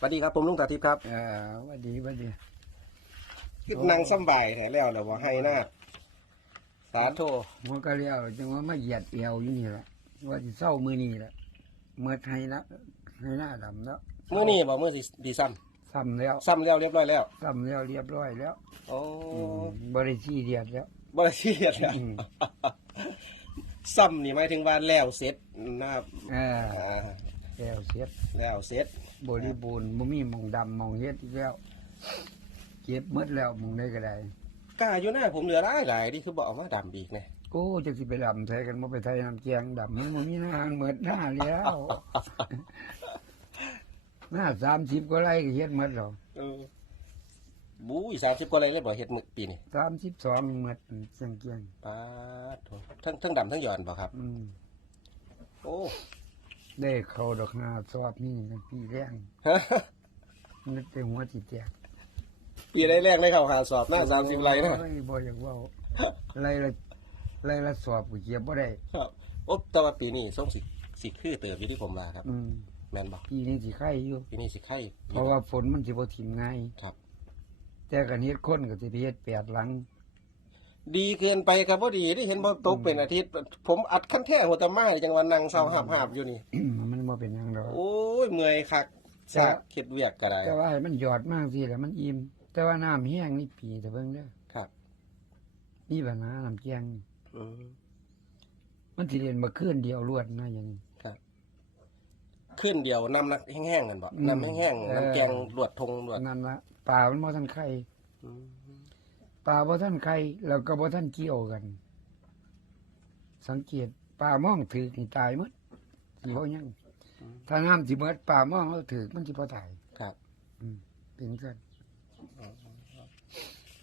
สวัสดีครับผมลุงตาทิพย์ครับเออหวัดดีหวัดดีคิดนางสำบายแท้แล้วแล้วบ่ให้หน้าสาธุหัวก็เลี้ยวจังว่ามาเหยียดเอวอยู่นี่แหละว่าสิเศร้ามือนี่แหละเมื่อไทยละให้หน้าดำแล้วมื้อนี้บ่มื้อสิดีซ้ซ้ำแล้วำซ้ำแล้วเรียบร้อยแล้วซ้ำแล้วเรียบร้อยแล้วโอ้อืมบริสีเดียดแล้วบ่ได้ซีเรียสแล้วอืมซ้ำนี่หมายถึงว่าแล้วเสร็จนะครับเอออ่าแล้วเสียบแล้วเสร็จ บริบูรณ์บ่มีหมองดำหมองเฮ็ดอีกแล้วเก็บหมดแล้วหมองได้ก็ได้กล้าอยู่หน้าผมเหลือหลายหลายที่คือบ่เอามาดำอีกแน่โอ้จะสิไปดำไทยกันบ่ไปไทยน้ำแจงดำมันบ่มีหน้าเหมือนหน้าแล้วหน้าสามสิบก็ไร่ก็เฮ็ดหมดแล้วเออบู๊ย30กว่าไรเลยบ่เฮ็ดมื้อปีนี้สามสิบสองหมดเชียงเกียงปาดโถทั้งทั้งดำทั้งหย่อนบ่ครับ อืม โอ้ ได้เข้าดอกหนาสอบนี่นะปีแรงนึกแต่หัวจิตแตกปีแรกๆเลยเข้าหาสอบหน้า30ไรนะโอ้ยบ่อยากเว่าไรละไรละสอบกูเกียบบ่ได้ ครับโอ้แต่ว่าปีนี้ส่งสิสิคือเติบอยู่ที่ผมมาครับ อืมแม่นบอกปีนี้สิไข่อยู่ปีนี้สิไข่เพราะว่าฝนมันสิบ่ถิ่มง่ายครับ แต่กันเฮ็ดคนก็สิไปเฮ็ดแปดหลัง ดีเกินไปครับพอดีที่เห็นบ่ตกเป็นอาทิตย์ ผมอัดคันแท้หัวตะไม้จังหวันนั่งเศร้าหาบหาบๆอยู่นี่ มันบ่เป็นหยังดอก โอ้ยเมื่อยคักแซ่บเข็ดเวียกก็ได้แต่ว่าให้มันหยอดมากสิแล้วมันอิ่มแต่ว่าน้ำแห้งนี่ปีแต่เบิ่งเด้อครับมีปัญหาน้ำแกงอืม มันสิเรียนมาคืนเดียวรวดนะอย่างนี้ ขึ้นเดียวน้ำนักแห้งๆกันบ่อืมน้ำแห้งเออๆน้ำแกงลวดทงลวดนั่นละปลามันบ่ทันไข่อืม ปลาบ่ท่านไข่แล้วก็บ่ท่านเกี่ยวกัน สังเกตปลามองถือนี่ตายหมดสิบ่ยังถ้าน้ำสิเบิดปลามองเอาถือมันสิบ่ตายครับ อืมเป็นซั่น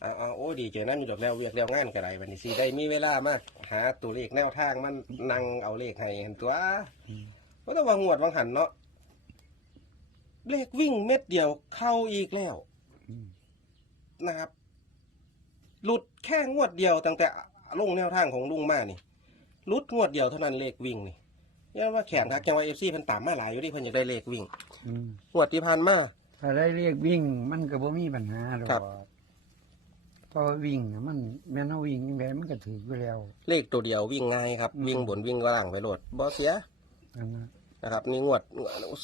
อ่าๆโอ้ดีเจอนั่นอยู่ดอกแล้วเวียกแล้วงานก็ได้บัดนี้สิได้มีเวลามาหาตัวเลขแนวทางมันนั่งเอาเลขให้เห็นตัวไม่ต้องวางงวดวางหันเนาะเลขวิ่งเม็ดเดียวเข้าอีกแล้วอืมนะครับ หลุดแค่งวดเดียวตั้งแต่ลงแนวทางของลุงมานี่หลุดงวดเดียวเท่านั้นเลขวิ่งนี่ยังว่าแข่งทักจังว่าเอฟซีเพิ่นตามมาหลายอยู่ที่เพิ่นอยากได้เลขวิ่งอืมงวดที่ผ่านมา ถ้าได้เรียกวิ่งมันก็บ่มีปัญหาดอกครับ เพราะว่าวิ่งน่ะมันแม่นเอาวิ่งจังไดมันก็ถืออยู่แล้ว เลขตัวเดียววิ่งง่ายครับ อืม วิ่งบนวิ่งล่างไปโหลดบ่เสียอันนั้นนะครับนี่งวด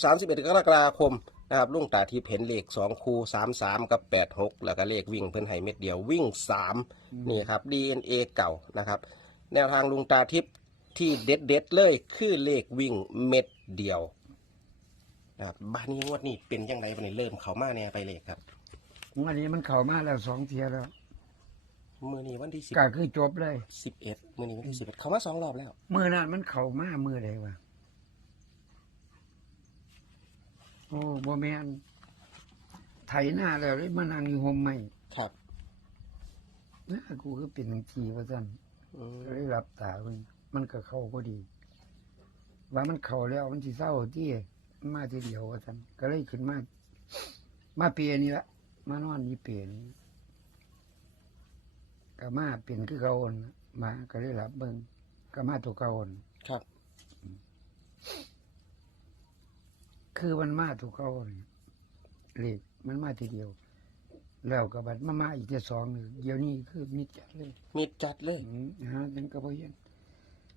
สามสิบเอ็ดกรกฎาคม นะครับลุงตาทิพย์เห็นเลขสองคูสามสามกับแปดหกแล้วก็เลขวิ่งเพิ่นให้เม็ดเดียววิ่งสามนี่ครับ DNA เก่านะครับ แนวทางลุงตาทิพย์ที่เด็ดเด็ดๆเลย คือเลขวิ่งเม็ดเดียวนะครับบ้านนี้งวดนี้เป็นยังไงบ้านนี้เริ่มเขามาเนี่ยไปเลขครับวันนี้มันเข้ามาแล้วสองเที่ยแล้วมือนี้วันที่สิบก็คือจบเลยสิบเอ็ดมือนี้วันที่สิบเอ็ดเขามาสองรอบแล้ว มือนั้นมันเข้ามามือใดวะ โอ้บ่แม่นไถหน้าแล้วเลยมานั่งอยู่ห่มไม้ครับ หน้ากูก็เป็นจังซี่ว่าซั่นอืมก็เลยรับตาเพิ่นมันก็เข้าพอดี ว่ามันเข้าแล้วมันสิเศร้าที่มันมาทีเดียวว่าซั่นก็เลยขึ้นมามาเปลี่ยนนี่ละมานอนนี่เปลี่ยนก็มาเปลี่ยนคือเก่าหั่นน่ะมาก็เลยรับเบิ่งก็มาตัวเก่าหั่นครับ คือมันมาถูกเขาเนี่ยเลขมันมาทีเดียว แล้วก็บัดมามาอีกทีสองนี่เดี๋ยวนี้คือมิดจัดเลยมีจัดเลยอืมฮะจังกระเพียน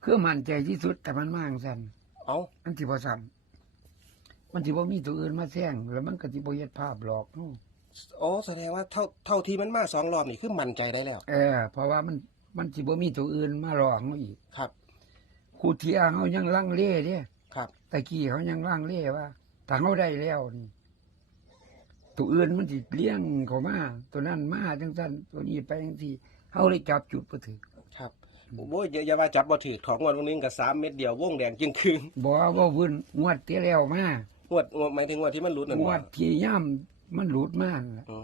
คือมั่นใจที่สุดแต่มันมาจั่งสันเอามันสิบ่ซ้ำมันสิบ่มีตัวอื่นมาแซงแล้วมันก็สิบ่เฮ็ดภาพหลอกเนาะอ๋อแสดงว่าเท่าเท่าที่มันมาสองรอบนี่คือมั่นใจได้แล้ว เออเพราะว่ามันมันสิบ่มีตัวอื่นมาหลอกเฮาอีกครับครูเทียเฮายังลังเลเด้ครับตะกี้เขายังลังเลว่า ถ้าเฮาได้แล้วนี่ตัวอื่นมันสิเลี้ยงเข้ามาตัวนั้นมาจังซั่นตัวนี้ไปจังซี่เฮาเลยจับจุดบ่ถึกครับโอ้ยอย่าอย่าว่าจับบ่ถือของงวดวันนึงกับสามเม็ดเดียววงแดงจึงคืนบ่ว่าวุ่นงวดที่แล้วมางวดงวดหมายถึงงวดที่มันหลุดนั่นงบ่วดที่ย่ํมันหลุดมานั่นแหละอ๋อ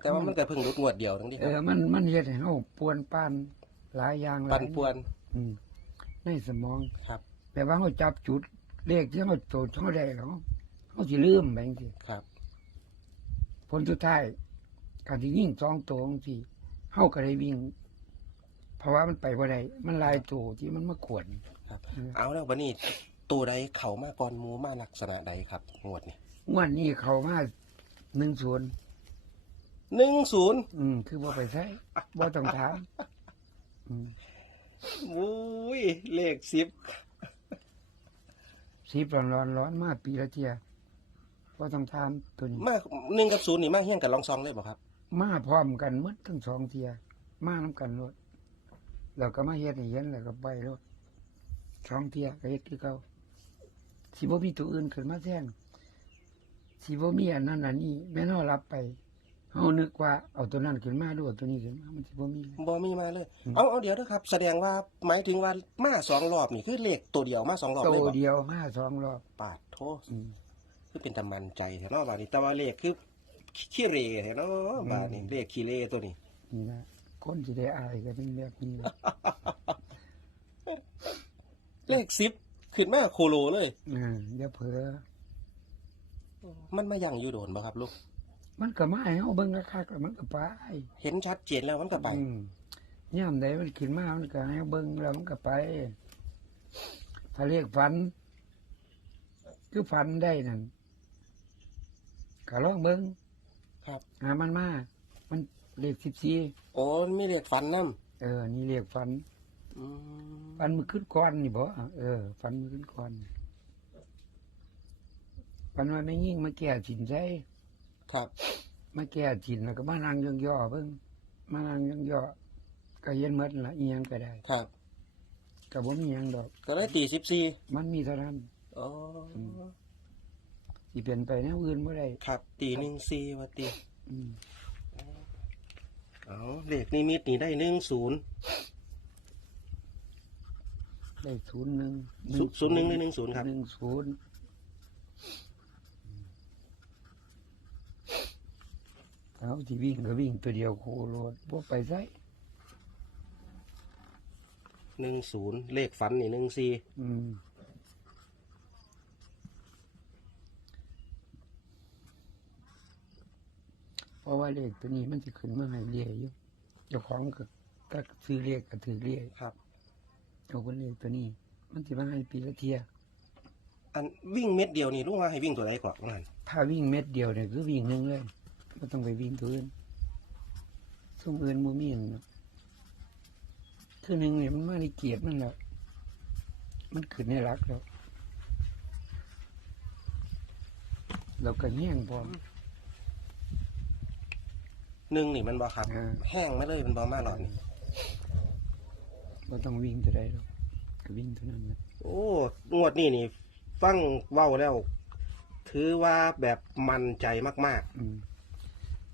แต่ว่ามันก็เพิ่งหลุดงวดเดียวทั้งที่เออมันมันเฮ็ดให้เฮาปวนปานหลายอย่างหลายปันป่วนอืมในสมอง ครับแต่ว่าเฮาจับจุดเลขที่เฮาโจทย์เฮาได้แล้ว เฮาสิลืมไปจังซี่ครับ ผลสุดท้ายการที่ยิงสองตัวจังซี่เฮาก็ได้วิ่ง เพราะว่ามันไปบ่ได้มันหลายตัวที่มันมาขวน ครับ อืม เอาแล้ววันนี้ตัวใดเข้ามาก่อนหมูมาลักษณะใดครับงวดนี้งวดนี้เข้ามาหนึ่งศูนย์หนึ่งศูนย์อืม คือบ่ไปใช้บ่ต้องถาม อืมอุ้ยเลขสิบสีร้อนร้อนร้อนมากปีละเทีย บ่ต้องถามตัวนี้ มาหนึ่งกับศูนย์นี่มาเฮี้ยงกันลองซองเลยบ่ครับ มาพร้อมกันหมดทั้งสองเทีย มานํกันรถแล้วก็มาเฮ็ดให้เห็นแล้วก็ไปรถสองเทียก็เฮ็ดคือเก่าสิบ่มีตัวอื่นขึ้นมาแทนสิบ่มีอันนั้นอันนี้แม่นเฮารับไปเฮานึกว่าเอาตัวนั้นขึ้นมาด้วยตัวนี้ขึ้นมามันสิบ่มี บ่มีมาเลย อืม เอาเอาเดี๋ยวนะครับ แสดงว่าหมายถึงว่ามาสองรอบนี่คือเลขตัวเดียวมาสองรอบโตเลยบ่เดียวมาสองรอบปาดโทษอืม คือเป็นตำมันใจแถวเนาะบาดนี้แต่ว่าเลขคือขี้เรแถวเนาะบาดนี้เลขขี้เรตัวนี้นี่นะคนสิได้อายก็เป็นแบบนี้นะเลขสิบขึ้นมาโคโลเลยอ่าอย่าเผลอมันมายังอยู่โดนบ่ครับลูก มันก็มาให้เฮาเบิ่งคักๆแล้วมันก็ไปเห็นชัดเจนแล้วมันก็ไปอืมยามใดมันขึ้นมามันก็ให้เบิ่งแล้วมันก็ไป ถ้าเรียกฝัน คือฝันได้นั่น ก็ลองเบิ่งครับ หามันมา มันเลข14โอ้มันไม่เลขฟันน้เออ นี่เรียกฝันำอืมฝันมันขึ้นก่อนนี่บ่เออฝันมันขึ้นก่อนฝันว่าไม่ยิ่งมาแก่สินใจครับมาแก่จินแล้วก็มานั่งย่องย่อๆเบิ่งมานั่งย่องย่อๆก็เห็นหมดละอีหยังก็ได้ครับ ก็บ่มีหยังดอก ก็ได้ตีสิบสี่มันมีเท่านั้น อ๋ออ สิเปลี่ยนไปแนวอื่นบ่ได้ครับ ตีหนึ่งสี่ว่าตีอืมเอาเลขนิมิตนี่ได้หนึ่งศูนย์ได้ศูนย์หนึ่งศูนย์หนึ่งหรือหนึ่งศูนย์ครับหนึ่งศูนย์เอาที่วิ่งก็วิ่งตัวเดียวโคโลดบ่ไปไสหนึ่งศูนย์เลขฝันนี่หนึ่งสี่อืม เพราะว่าเลขตัวนี้มันสิขึ้นมาให้เรียอยู่เจ้าของก็ก็ซื้อเลขก็ถือเลขครับ เอาเป็นเลขตัวนี้ มันสิมาให้ปีละเทียอันวิ่งเม็ดเดียวนี่ลุงว่าให้วิ่งตัวไหนก่อนนั่นถ้าวิ่งเม็ดเดียวเนี่ยคือวิ่งหนึ่งเลยไม่ต้องไปวิ่งตัวอื่นสุ่มอื่นมูมีนเนาะคือหนึ่งเนี่ยมันมาในเกียรติมันแล้วมันขึ้นในรักแล้วเราก็แห้งพร้อม หนึ่งนี่มันบอครับ อ่า แห้งมาเลยมันบอมาหลอดนี่เราต้องวิ่งตัวใดหรอกก็วิ่งตัวนั้นนะโอ้งวดนี่นี่ฟังเว้าแล้ว ถือว่าแบบมั่นใจมากอืม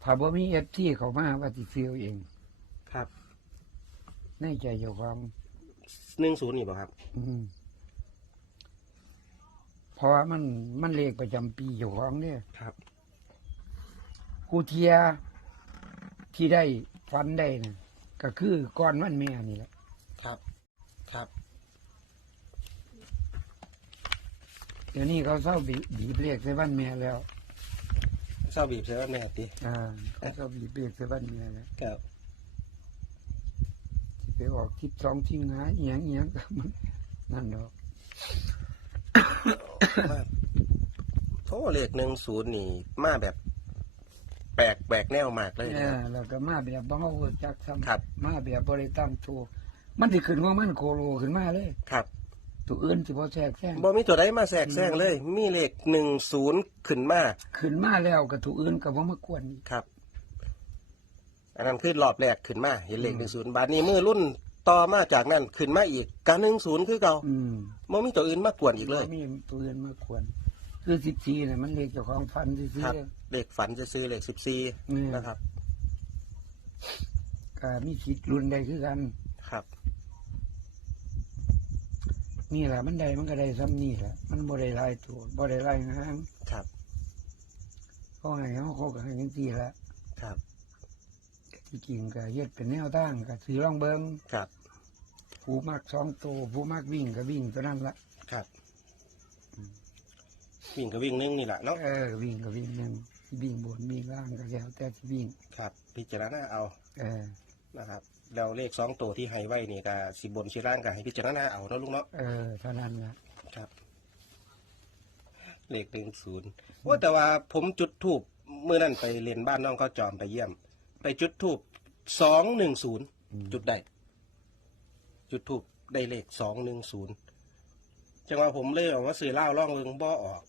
ถ้าบ่มีเอฟที่เขามาว่าสิซื้อเอาเองๆ ครับในใจเจ้าของหนึ่งศูนย์นี่บ่ครับ อืมเพราะว่ามันมันเลขประจำปีเจ้าของเนี่ยครับ กูเทีย ที่ได้ฟันได้นะก็คือก้อนวันแม่นี่แหละครับ ครับ เดี๋ยวนี้เขาเศร้าบีบีบเลขใส่วันแม่แล้วเศร้าบีบใช่ไหมแม่ตีอ่าเขาเศร้าบีบเลขใส่วันแม่แล้วครับสิไปออกทิพสองทิงหาอีหยังอีหยังก็มันนั่นดอกมาโทเลขหนึ่งศูนย์นี่ มาแบบ แปลกแปลกแนวมากเลยเอนะคอรับแล้วก็มาแบบบ้าจักซ้ครับำมาแบบบริตั้งโชว์มันสิขึ้นของมันโคโลขึ้นมาเลยครับตัวอื่นสิพอแทรกแซงบ่มีตัวใดมาแทรกแซงเลย มีเลขหนึ่งศูนย์ขึ้นมาขึ้นมาแล้วกับตัวอื่นก็บ่มากวนอีก ครับ อันนั้นคือรอบแรกขึ้นมาเห็นเลขหนึ่งศูนย์บาทนี้มือรุ่นต่อมาจากนั้นขึ้นมาอีกการหนึ่งศูนย์คือเก่าอืมบ่มีตัวอื่นมากวนอีกเลย บ่มีตัวอื่นมากวน คือสิบสี่เนี่ยมันเลขเจ้าของฟันซื่ครัอบเลขฝันจะซื้อเลขสิบสี่ๆเนี่ยนะครับ ก็มีคิดรุ่นใดคือกัน ครับ นี่แหละมันใดมันก็ได้ซ้ำนี่แหละมันบ่ได้หลายตัวบ่ได้หลายหางครับ เขาให้เขาเขาก็ให้จังซี่ละครับ ที่จริงก็เฮ็ดเป็นแนวทางก็สิลองเบิ่งครับ ผู้มักสองตัวผู้มักวิ่งก็วิ่งตัวนั้นละครับ วิ่งก็วิ่งหนึงนี่แหละเนาะเออวิ่งก็วิ่งหนึงวิ่งบนวิ่งล่างก็แล้วแต่สิวิ่ง ครับ พิจารณาเอาเออนะครับแล้วเลขสองตัวที่ให้ไว้นี่ก็สิบนสิล่างก็ให้พิจารณาเอาเนาะลุงเนาะเออเท่านั้นละครับ เลขหนึ่งศูนย์ว่าแต่ว่าผมจุดถูกเมื่อนั้นไปเรียนบ้านน้องก็จอมไปเยี่ยม ไปจุดทูบสองหนึ่งศูนย์จุดได้จุดทูบได้เลขสองหนึ่งศูนย์ จังหวะผมเลยออกมาซื้อเหล้าล่องเอิงบ่ออก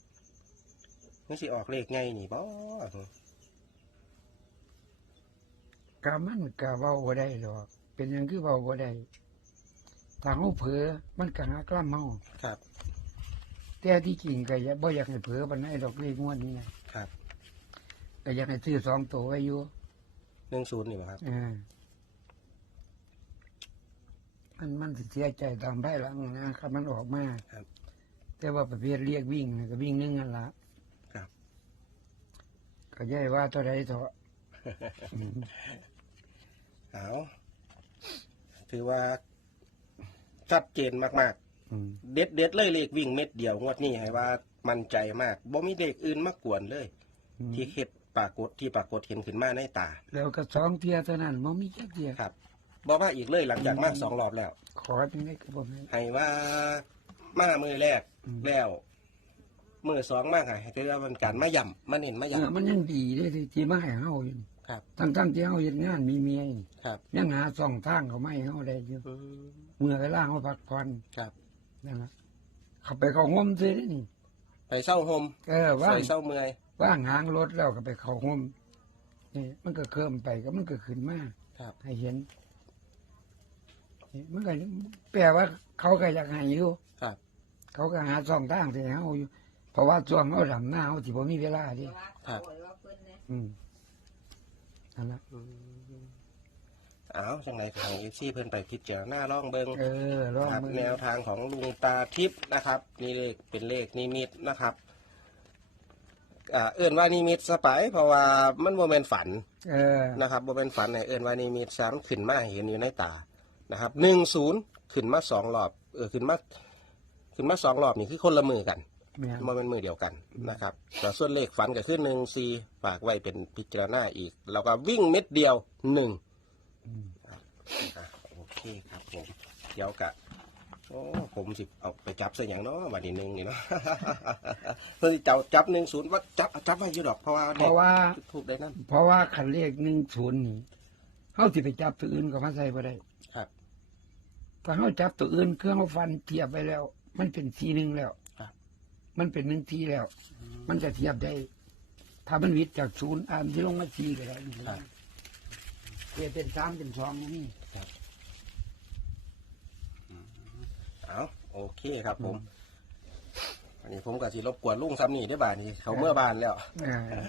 มันสิออกเลขไงนี่บ่กะมันกะเว้าบ่ได้ดอกเป็นหยังคือเว้าบ่ได้ถ้าเฮาเผลอมันก็หักล้ํเฮาครับ แต่ที่จริงก็อย่าบ่อยากให้เผลอปานใดดอกเลขงวดนี้นะครับ ก็อยากให้ซื้อสองตัวไว้อยู่หนึ่งศูนย์นี่บ่ครับ เออ มันมันสิเสียใจตามภายหลังนะครับมันออกมาครับ แต่ว่าประเภทเรียกวิ่งน่ะก็วิ่งหนึงนั่นละครับ ก็ย่ายว่าเท่าใดเถอะอืมเอาถือว่า ชัดเจนมากอืมๆ เด็ดเด็ดๆเลยเลขวิ่งเม็ดเดียวงวดนี้ให้ว่ามั่นใจมากบ่มีเลขอื่นมากวนเลยอืมที่เฮ็ดปรากฏที่ปรากฏเห็นขึ้นมาในตา แล้วก็สองเทียเท่านั้นบ่มีจักเทียครับ บอกว่าอีกเลยหลังจากมาสองรอบแล้ว ขอจังได๋ก็บ่ให้ ให้ว่ามามือแรกอืม แล้ว มือสองมากให้ถือว่ามันการมาย่ำมาเน้นมาเออย่มันยังดีเด้ที่ที่มาให้เฮาอยู่ำครับทั้งๆที่เฮาเฮ็ดงานมีเมียนี่ครับยังหาช่องทางเขาไม่ให้เฮาได้อยู่อืมเมื่อเวลาเฮาพักผ่อนครับ นั่นล่ะเข้าไปเข้าห่มซินี่ ไปเศร้าโฮมเออว่างใส่เศร้าเมื่อยว่างหางรถแล้วก็ไปเข้าห่มนี่มันก็เคลื่อนไปก็มันก็ขึ้นมาครับ ให้เห็นนี่ มันก็แปลว่าเขาก็อยากให้อยู่ครับ เขาก็หาช่องทางที่ให้เฮาอยู่ เพราะว่าช่วงเฮาดำหน้าเฮาสิบ่มีเวลาดิครับ อืมนั่นล่ะเอาจังไรทางเอฟซีเพิ่นไปพิจารณาล่องเบิงเออลองครับมือแนวทางของลุงตาทิพย์นะครับ นี่เลขเป็นเลขนิมิตนะครับอ่าเอื่นว่านิมิตสไปเพราะว่ามันโมเมนฝันเออนะครับโมเมนฝันเนี่ยเอื่นว่านิมิตสามขึ้นมาเห็นอยู่ในตา นะครับหนึ่งศูนย์ขึ้นมาสองรอบ เออขึ้นมาขึ้นมาสองรอบนี่คือคนละมือกันแม่นโมเมนมือเดียวกันนะครับแต่ส่วนเลขฝันก็คือหนึ่งซีฝากไว้เป็นพิจารณาอีก แล้วก็วิ่งเม็ดเดียวหนึ่งอืมอะโอเคครับผมเดี๋ยวกะโอ้ผมสิเอาไปจับใส่อย่างเนาะวันนี้หนึ่งนี่เนาะ เพื่อที่จะจับหนึ่งศูนย์ว่าจับจับไว้อยู่ดอกเพราะว่าเพราะว่า ถูกได้นั่น เพราะว่าคันเลข10นี่เฮาสิไปจับตัวอื่นก็มาใส่บ่ได้ครับ ถ้าเฮาจับตัวอื่นเครื่องเฮาฟันเทียบไปแล้ว มันเป็นทีหนึงแล้วครับมันเป็นหนึ่งทีแล้ว มันจะเทียบได้ ถ้ามันวิทย์จากศูนย์อ่านที่ลงมาทีก็ได้นี่ครับเทียบเป็นสามเป็นสองนี่เอาโอเคครับผม อันนี้ผมก็สิรบกวนลุงซ้ำนี่ได้อบ่านนี้เขาเมื่อบานแล้วเออ